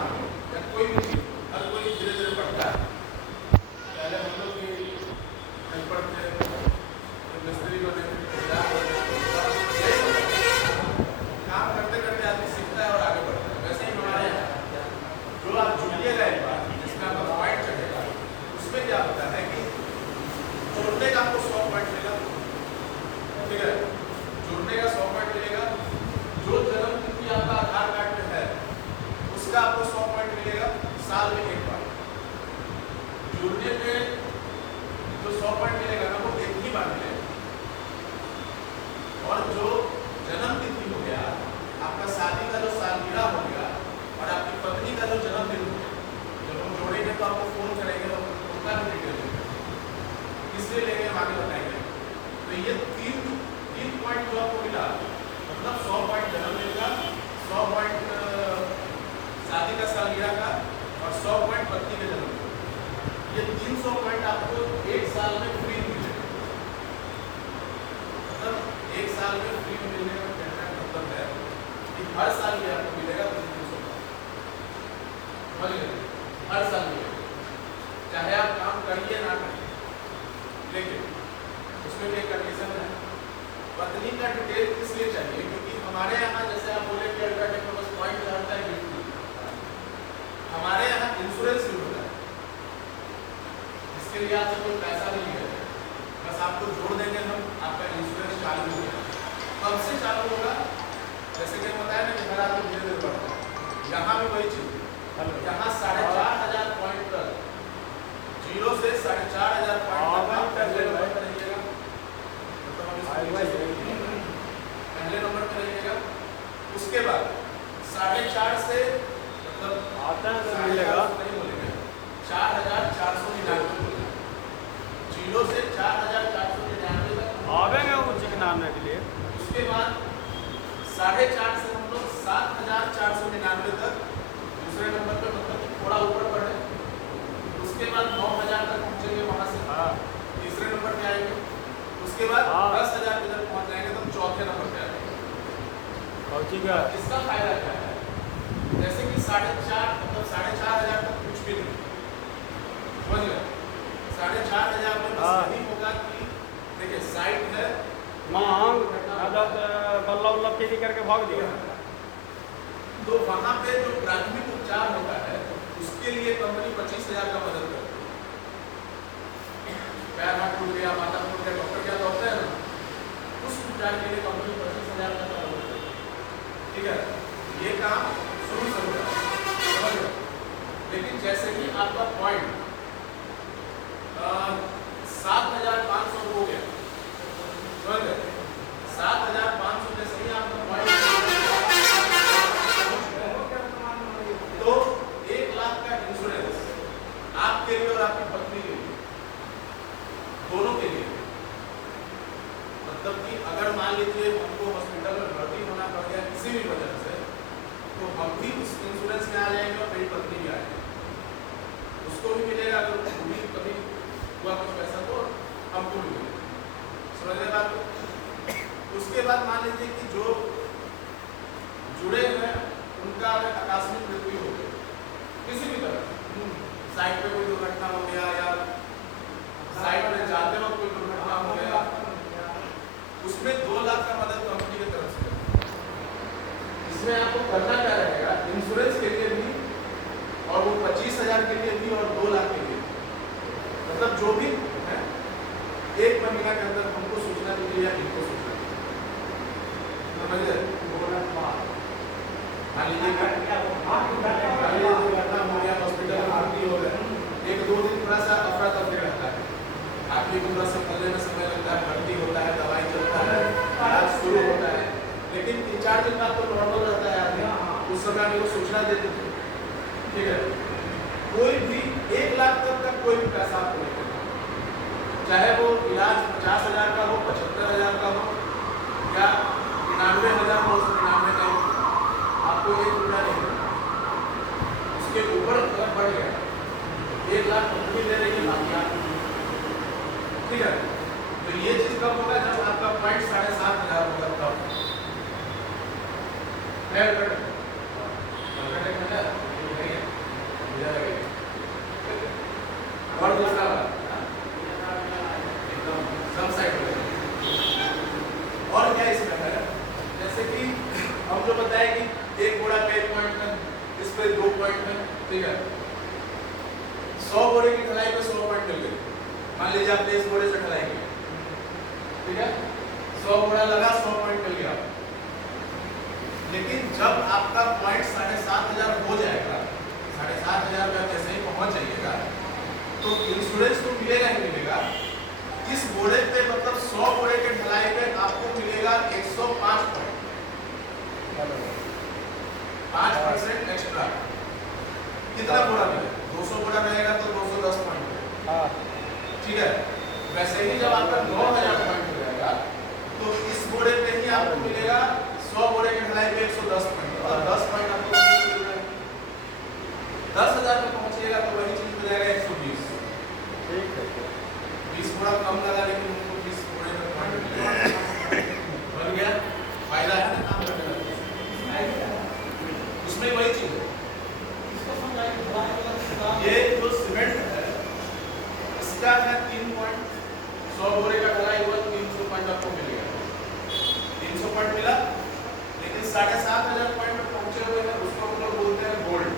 काम हो या कोई भी चीज हो, हर कोई धीरे धीरे बढ़ता है। पहले हम लोग भी हेल्पर थे, मिस्त्री बने, ठेकेदार बने, काम करते करते आदमी सीखता है और आगे बढ़ता है। वैसे ही हमारे यहाँ जो आप जुड़िएगा एक बार जिसमें आपका पॉइंट चढ़ेगा, उसमें क्या होता है कि जोड़ने का आपको 100 पॉइंट मिलेगा, ठीक है, जोड़ने का 100 पॉइंट मिलेगा। जो जन्म तिथि आपका आधार कार्ड में है उसका आपको 100 पॉइंट मिलेगा साल में एक बार। जुड़ने में जो 100 पॉइंट मिलेगा ना वो एक ही बार मिलेगा। और जो जन्म तिथि हो गया, आपका शादी का जो सालगिरह हो गया और आपकी पत्नी का जो जन्मदिन हो गया, जब हम जोड़ेंगे तो आपको फोन करेंगे और उनका भी डिटेल लेंगे, इसलिए लेंगे, हम आगे बताएंगे। तो ये तीन पॉइंट जो आपको मिला, मतलब 100 पॉइंट जन्मदिन का, 100 पॉइंट शादी का सालगिरह का और 100 पॉइंट पत्नी के जन्मदिन। ये 300 पॉइंट आपको एक साल में फ्री मिलेगा। मतलब एक साल में फ्री मिलने का कहने का मतलब है कि हर साल ये आपको मिलेगा 300 पॉइंट, समझ गए? हर साल मिलेगा, चाहे आप काम करिए ना करिए। लेकिन उसमें भी एक कंडीशन है, पत्नी का डिटेल इसलिए चाहिए क्योंकि हमारे यहाँ जैसे आप बोले कि अल्ट्राटेक में बस पॉइंट चढ़ता है, हमारे यहाँ इंश्योरेंस भी होता है, इसके लिए आपसे कोई पैसा नहीं है, बस आपको जोड़ देंगे हम, आपका इंश्योरेंस चालू हो गया। कब से चालू होगा? जैसे कि बताया ना कि हर आदमी धीरे धीरे बढ़ता है, यहाँ भी वही चीज, यहाँ 4,500 पॉइंट तक, 0 से 4,500 पॉइंट तक पहले नंबर पर रहिएगा, पहले नंबर पर रहिएगा। उसके बाद 4,500 से मतलब आता है तो मिलेगा, नहीं बोलेंगे, 4,499 बोलेंगे, 0 से 4,499 तक आवेंगे कुछ नामने के लिए। उसके बाद 4,500 से हम लोग 7,499 तक दूसरे नंबर पे, मतलब थोड़ा ऊपर बढ़े। उसके बाद 9,000 तक पहुंचेंगे, वहां से तीसरे नंबर पे आएंगे। उसके बाद 10,000 पे जब पहुंच जाएंगे तो चौथे नंबर पे आएंगे। ठीक है, इसका फायदा क्या है? जैसे कि 4,500 मतलब 4,500 तक कुछ भी नहीं, समझ गए? 4,500 में बस यही होगा कि देखिए साइट है, बल्ला उल्ला फेरी करके भाग दिया, तो वहां पे जो प्राथमिक उपचार होता है उसके लिए कंपनी 25,000 का मदद करती है। पैर हाथ टूट गया, माथा टूट गया, डॉक्टर क्या दौड़ते हैं ना, उस उपचार के लिए कंपनी 25,000 का मदद करती है, ठीक है? ये काम शुरू से होता है, समझ गए? लेकिन जैसे ही आपका पॉइंट 7,500 हो गया, समझ गए? 7,500 जैसे ही आपका पॉइंट तो 1 लाख का इंश्योरेंस आपके लिए और आपकी पत्नी के लिए, दोनों के लिए। मतलब कि अगर मान लीजिए हमको हॉस्पिटल में भर्ती होना पड़ गया किसी भी वजह से, तो हम भी उस इंश्योरेंस में आ जाएंगे और मेरी पत्नी भी आएगी, उसको भी मिलेगा। अगर भी कभी हुआ कुछ पैसा तो हमको भी मिलेगा, समझ रहे बात? उसके बाद मान लीजिए कि जो जुड़े हैं उनका अगर आकस्मिक मृत्यु हो गई किसी भी तरह, साइट पे कोई दुर्घटना हो गया या साइट में जाते वक्त कोई दुर्घटना हो गया, उसमें 2 लाख का मदद कंपनी की तरफ से। इसमें आपको करना क्या रहेगा, इंश्योरेंस के लिए भी और वो 25,000 के लिए भी और 2 लाख के लिए, मतलब जो भी है 1 महीना के अंदर हमको सूचना दीजिए या इनको सूचना दीजिए, समझे? मान लीजिए घटना हो गया, हॉस्पिटल में भर्ती हो गए, 1-2 दिन थोड़ा सा अफरा तफरी रहता है, आदमी को थोड़ा संभलने में समय लगता है, भर्ती होता है, दवाई चलता है, इलाज शुरू होता है, लेकिन 3-4 दिन बाद तो नॉर्मल रहता है आदमी, उस समय वो सूचना दे देते, ठीक है? कोई भी 1 लाख तक का कोई भी पैसा आपको नहीं देना, चाहे वो इलाज 50,000 का हो, 75,000 का हो या 99,999 का हो, आपको 1 रुपया नहीं देना। उसके ऊपर अगर बढ़ गया 1 लाख कंपनी दे रही है, बाकी आप, ठीक है? तो ये चीज कब होगा? जब आपका पॉइंट 7,500 होगा तब। है पे 2 पॉइंट है, ठीक है। 100 बोरे की ढलाई पे 100 पॉइंट मिल गए। मान लीजिए आपने इस बोरे से ढलाई की, ठीक है, 100 बोरा लगा, 100 पॉइंट मिल गया। लेकिन जब आपका पॉइंट 7,500 हो जाएगा, 7,500 पे जैसे ही पहुंच जाइएगा, तो इंश्योरेंस तो मिलेगा ही मिलेगा। इस बोरे पे मतलब 100 बोरे के ढलाई पे आपको मिलेगा 105 पॉइंट, 5% एक्स्ट्रा। कितना बोरा मिलेगा? 200 बोरा रहेगा तो 210 पॉइंट मिलेगा, ठीक है। वैसे ही जब आपका 9,000 पॉइंट हो जाएगा तो इस बोरे पे ही आपको मिलेगा 100 बोरे के ढलाई पे 110 पॉइंट, और 10 पॉइंट आपको मिल रहा है। 10,000 पे पहुंचिएगा तो वही चीज मिल जाएगा 120, ठीक है। 20 बोरा कम लगा लेकिन उनको 20 बोरे में पॉइंट मिलेगा, बन गया। फायदा है ना काम करने का, उसमें वही चीज है। ये जो सीमेंट है इसका है 3 पॉइंट, 100 बोरे का ढलाई हुआ 300 पॉइंट आपको मिलेगा, 300 पॉइंट मिला। लेकिन 7,500 पॉइंट पे पहुंचे हुए हैं, उसको हम लोग बोलते हैं गोल्ड।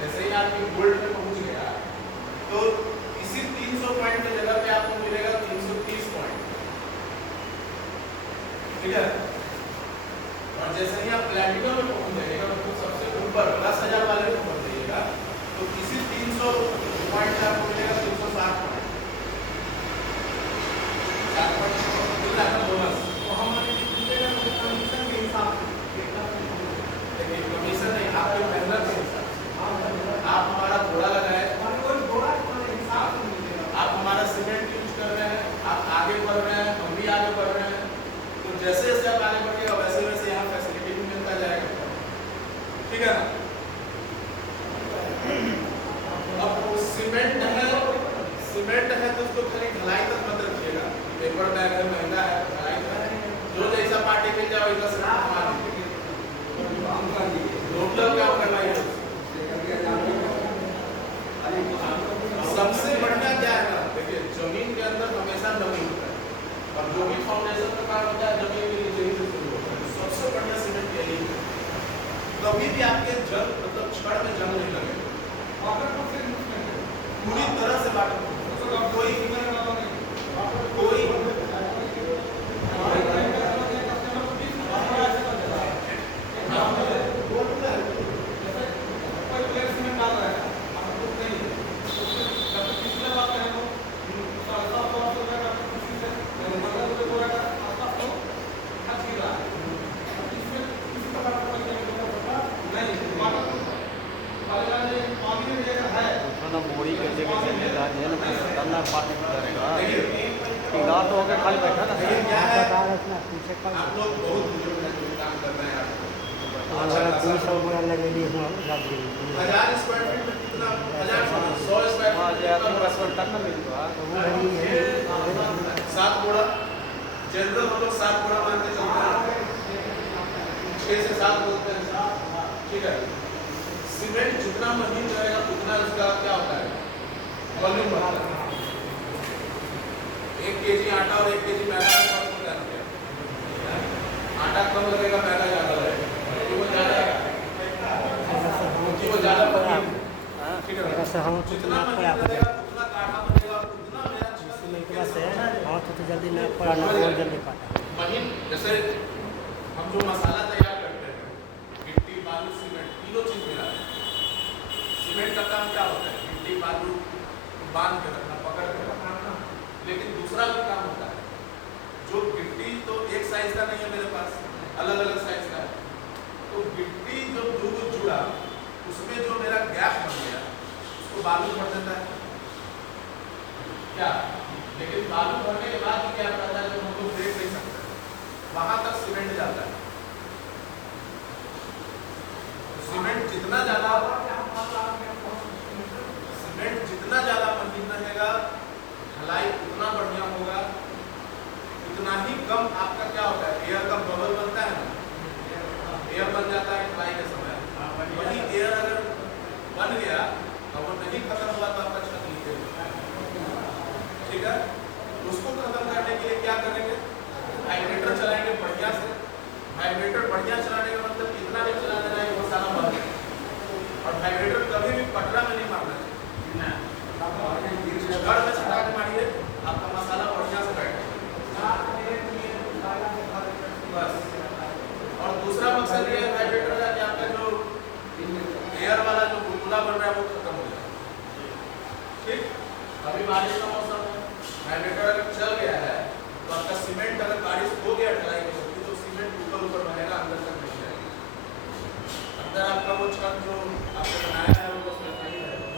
जैसे ही आपकी गोल्ड में पहुंच गया तो इसी 300 पॉइंट की जगह पे आपको मिलेगा 330 पॉइंट, ठीक है। और जैसे ही आप प्लैटिनम में पहुंच जाइएगा, तो सबसे ऊपर 10,000 वाले में पहुंच जाइएगा, तो इसी 300 पॉइंट से आपको मिलेगा 360 पॉइंट, 4 पॉइंट मिल रहा है बोनस। तो हम कमीशन के हिसाब से, देखिए कमीशन नहीं, आपकी मेहनत के हिसाब से। आप हमारा घोड़ा लगाए, आप हमारा सीमेंट यूज कर रहे हैं, आप आगे बढ़ रहे हैं, हम भी आगे बढ़ रहे हैं, तो जैसे जैसे आप आगे बढ़िएगा वैसे वैसे यहाँ फैसिलिटी भी मिलता जाएगा, ठीक है ना। अब सीमेंट है तो उसको खाली ढलाई तक मत रखिएगा, पेपर बैग है, महंगा है, ढलाई तक जो जैसा पार्टी मिल जाए वैसा सीमेंट कमा लीजिए। लोकल क्या करना है, सबसे बढ़िया क्या है ना, देखिए जमीन के अंदर हमेशा नमी होता है, और जो भी फाउंडेशन का काम होता है जमीन के नीचे ही से शुरू होता है। सबसे बढ़िया सीमेंट यही है, कभी भी आपके जंग मतलब छड़ में जंग नहीं लगेगा, पूरी तरह से वाटर कोई बोरी के जगह करना पार्टी करेगा तो होकर खाली बैठा ना आप लोग बहुत काम कर रहे हैं। 200 बोरा लगेगी, 1000 स्क्वायर फीट में कितना, 100 स्क्वायर फीट करना मिलता 7 बोरा जनरल हम लोग 7 बोरा मान के चलते हैं, 6 से 7 बोलते हैं, ठीक है। सीमेंट जितना महीन रहेगा उतना उसका क्या होता है, वॉल्यूम बढ़ता है। 1 केजी आटा और 1 केजी मैदा का फर्क होता है, आटा कम लगेगा, मैदा ज्यादा लगेगा, क्योंकि वो ज्यादा ठीक है। जितना महीन रहेगा उतना गाढ़ा बनेगा, उतना मेरा तो जल्दी नहीं पड़ा ना, बहुत जल्दी पाता महीन। जैसे हम जो मसाला तैयार करते हैं, गिट्टी बालू सीमेंट तीनों चीज मिला है। सीमेंट का काम क्या होता है, गिट्टी बालू बांध के रखना, पकड़ के रखना, लेकिन दूसरा भी काम होता है। जो गिट्टी तो एक साइज का नहीं है मेरे पास, अलग अलग साइज का है, तो गिट्टी जो जुड़ा उसमें जो मेरा गैप बन गया उसको बालू भर देता है क्या, लेकिन बालू भरने के बाद भी क्या होता है, जब हम लोग देख नहीं सकते वहां तक सीमेंट जाता है। सीमेंट जितना ज्यादा महीन रहेगा, ढलाई उतना बढ़िया होगा, उतना ही कम आपका क्या होता है, एयर का बबल बनता है ना, एयर बन जाता है ढलाई के समय। वही एयर अगर बन गया और वो नहीं खत्म हुआ तो आपका छत नीचे, ठीक है, उसको खत्म बारिश का मौसम है, वाइब्रेटर अगर चल गया है तो आपका सीमेंट अगर बारिश हो गया ढलाई के वक्त तो सीमेंट ऊपर ऊपर बहेगा, अंदर तक नहीं जाएगा। अंदर आपका वो छत जो आपने बनाया है वो उसमें नहीं रहेगा।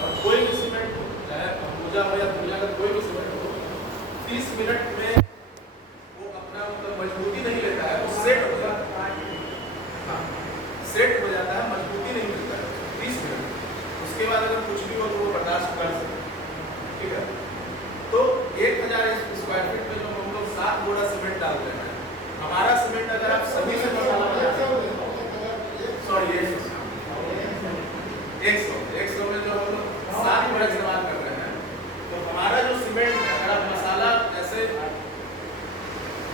और कोई भी सीमेंट हो, चाहे अंबुजा हो या दुनिया का कोई भी सीमेंट हो, 30 मिनट में वो अपना मतलब मजबूती नहीं लेता है, वो सेट हो जाता है। हाँ, सेट हो जाता है, मजबूती नहीं मिलता है 30 मिनट। उसके बाद अगर कुछ भी हो तो वो बर्दाश्त कर सकते हैं, ठीक है। तो 1000 स्क्वायर फीट में जो हम लोग 7 बोरा सीमेंट डाल रहे हैं, हमारा सीमेंट अगर आप सभी से मसाला बनाते हैं, सॉरी 100 में जो हम लोग 7 बोरा इस्तेमाल कर रहे हैं, तो हमारा जो सीमेंट है अगर आप मसाला जैसे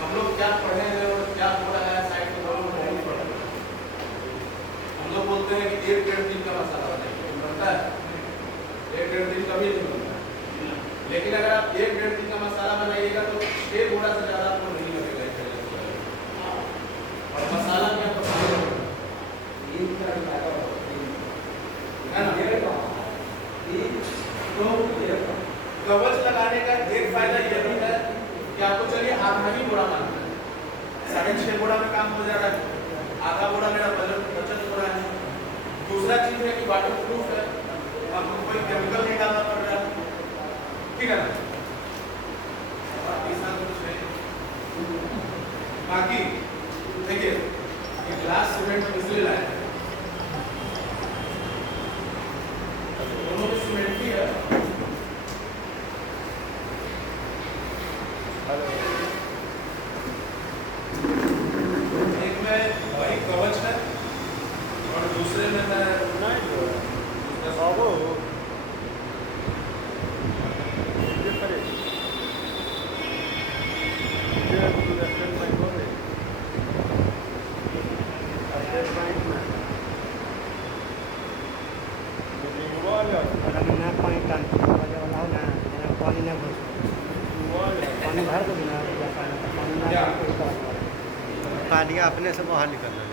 हम लोग क्या पढ़े हैं और क्या हो रहा है साइड में लोग नहीं पढ़ रहे। हम लोग बोलते हैं कि 1-1.5 दिन का मसाला बनाइए, बनता है 1-1.5 दिन कभी नहीं बनता। लेकिन अगर आप 1-1.5 दिन का मसाला बनाइएगा तो 6 बोरा से ज़्यादा आपको नहीं लगेगा। और मसाला क्या पसंद है ना? तो कवच लगाने का एक फायदा यह भी है कि आपको चलिए आधा ही बोरा मानना है, 6.5 बोरा में काम हो जा रहा है, आधा बोरा मेरा बचत हो रहा है। दूसरा चीज है कि वाटर प्रूफ है, आपको कोई केमिकल नहीं डालना पड़ रहा है, ठीक है ना। बाकी देखिए ये ग्लास सीमेंट इसलिए लाए हैं, दोनों में सीमेंट भी है। एक में वही कवच है और दूसरे में है ना पानी टांग वाला हो ना, पानी ना घुस, पानी भर दो ना, पानी ना पानी अपने से बाहर निकलना।